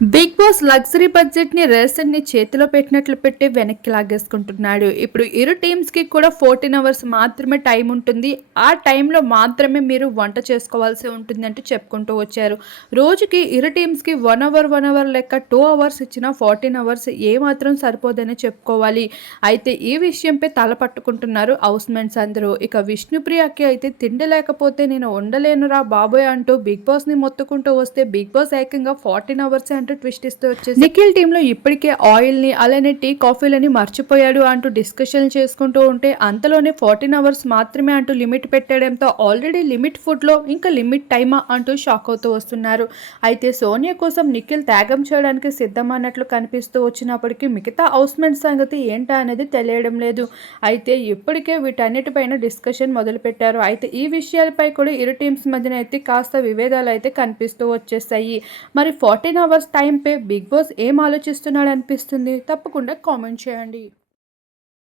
Big boss luxury budget ని ration ని చేతిలో పెట్టినట్లు పెట్టి వెనక్కి లాగేసుకుంటున్నాడు. ఇప్పుడు ఇరు టీమ్స్ కి కూడా 14 అవర్స్ మాత్రమే టైం ఉంటుంది. ఆ టైంలో మాత్రమే మీరు వంట చేసుకోవాల్సి ఉంటుంది అంటూ చెప్పుకుంటూ వచ్చారు. రోజుకి ఇరు టీమ్స్ కి 1 అవర్ లెక్క 2 అవర్స్ ఇచ్చిన 14 అవర్స్ ఏ మాత్రం సరిపోదని చెప్పుకోవాలి. అయితే ఈ విషయంపై తల పట్టుకుంటున్నారు హౌస్ మేట్స్ అందరూ. ఇక విష్ణుప్రియకి అయితే తిండి లేకపోతే నేను ఉండలేనురా బాబోయ్ అంటూ బిగ్ బాస్ ని మొత్తుకుంటూ వస్తే బిగ్ బాస్ ఏకంగా 14 అవర్స్ అంటూ ట్విస్ట్ ఇస్తూ వచ్చేసి నిఖిల్ టీమ్ లో ఇప్పటికే ఆయిల్ ని అలానే టీ కాఫీలని మర్చిపోయాడు అంటూ డిస్కషన్ చేసుకుంటూ ఉంటే అంతలోనే 14 అవర్స్ మాత్రమే అంటూ లిమిట్ పెట్టడంతో ఆల్రెడీ లిమిట్ ఫుడ్ లో ఇంకా లిమిట్ టైమా అంటూ షాక్ అవుతూ వస్తున్నారు. అయితే సోనియా కోసం నిఖిల్ త్యాగం చేయడానికి సిద్ధమన్నట్లు కనిపిస్తూ వచ్చినప్పటికీ మిగతా హౌస్మెంట్ సంగతి ఏంటా అనేది తెలియడం లేదు. అయితే ఇప్పటికే వీటన్నిటిపైన డిస్కషన్ మొదలు పెట్టారు. అయితే ఈ విషయాలపై కూడా ఇరు టీమ్స్ మధ్యన అయితే కాస్త విభేదాలు అయితే కనిపిస్తూ వచ్చేసాయి. మరి 14 అవర్స్ టైంపై బిగ్ బాస్ ఏం ఆలోచిస్తున్నాడు అనిపిస్తుంది? తప్పకుండా కామెంట్ చేయండి.